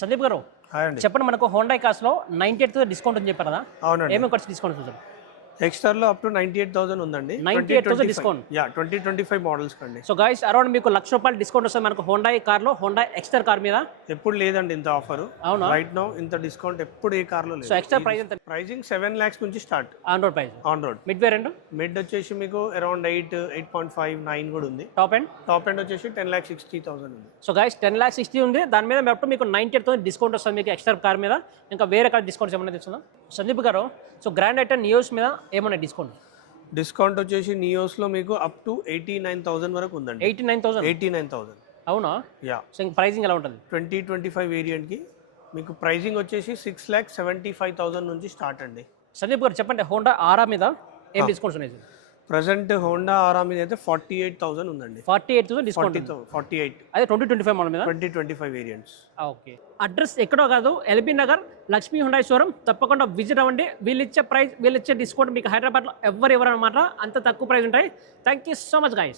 సందీప్ గారు హాయ్ అండి. చెప్పండి, మనకు హోండా కార్స్లో 98% డిస్కౌంట్ అని చెప్పారు కదా, అవునండి. ఏమేమి ఖర్చు డిస్కౌంట్ చూసారు? ఎక్స్టర్లో అప్ టు 98,000 ఉందండి. 98,000 డిస్కౌంట్. 2025 మోడల్స్ కండి. సో గైస్ అరౌండ్ మీకు ₹1,00,000 డిస్కౌంట్ వస్తుంది మనకు హోండా కార్లో, హోండా ఎక్స్టర్ కార్ మీద. ఎప్పుడు లేదండి ఇంత ఆఫర్. అవునా? రైట్ నౌ ఇంత డిస్కౌంట్ ఎప్పుడు ఏ కార్లో లేదు. సో ఎక్స్ట్రా ప్రైస్ ఎంత? ప్రైజింగ్ 7 lakhs నుంచి start on road price. On road. Mid variant, mid వచ్చేసి మీకు అరౌండ్ 8.5, 9 కూడా ఉంది. Top end. టాప్ ఎండ్ వచ్చేసి 10,60,000 ఉంది. సో గైస్ 10,60,000 ఉంది, దాని మీద మొత్తం మీకు 98,000 డిస్కౌంట్ వస్తుంది మీకు ఎక్స్ట్రా కార్ మీద. ఇంకా వేరే కార్ డిస్కౌంట్స్ ఏమైనా తెచ్చుందా సందీప్ గారు? సో గ్రాండ్ ఐటమ్ నియోస్ మీద ఏమన్నా డిస్కౌంట్? డిస్కౌంట్ వచ్చేసి నియోస్లో మీకు అప్ టు 89,000 వరకు ఉందండి. 89,000. 89,000. అవునా? యా. సో ఇంక ప్రైజింగ్ ఎలా ఉంటుంది? 2025 వేరియంట్కి మీకు ప్రైజింగ్ వచ్చేసి 6,75,000 నుంచి స్టార్ట్ అండి. సందీప్ గారు చెప్పండి, హోండా ఆరా మీద ఏం డిస్కౌంట్స్ ఉన్నాయి? ప్రజెంట్ హోండా ఆరా మీద అయితే 48,000 ఉందండి. 48,000 డిస్కౌంట్. 48 అదే 2025 మోడల్ మీద. 2025 వేరియంట్స్. ఓకే. అడ్రస్ ఎక్కడో కాదు, LB Nagar Lakshmi Hyundai showroom. తప్పకుండా విజిట్ అవ్వండి. వీళ్ళు ఇచ్చే ప్రైస్, వీళ్ళు ఇచ్చే డిస్కౌంట్ మీకు హైదరాబాద్లో ఎవరు అనమాట, అంత తక్కువ ప్రైస్ ఉంటాయి. Thank you so much guys.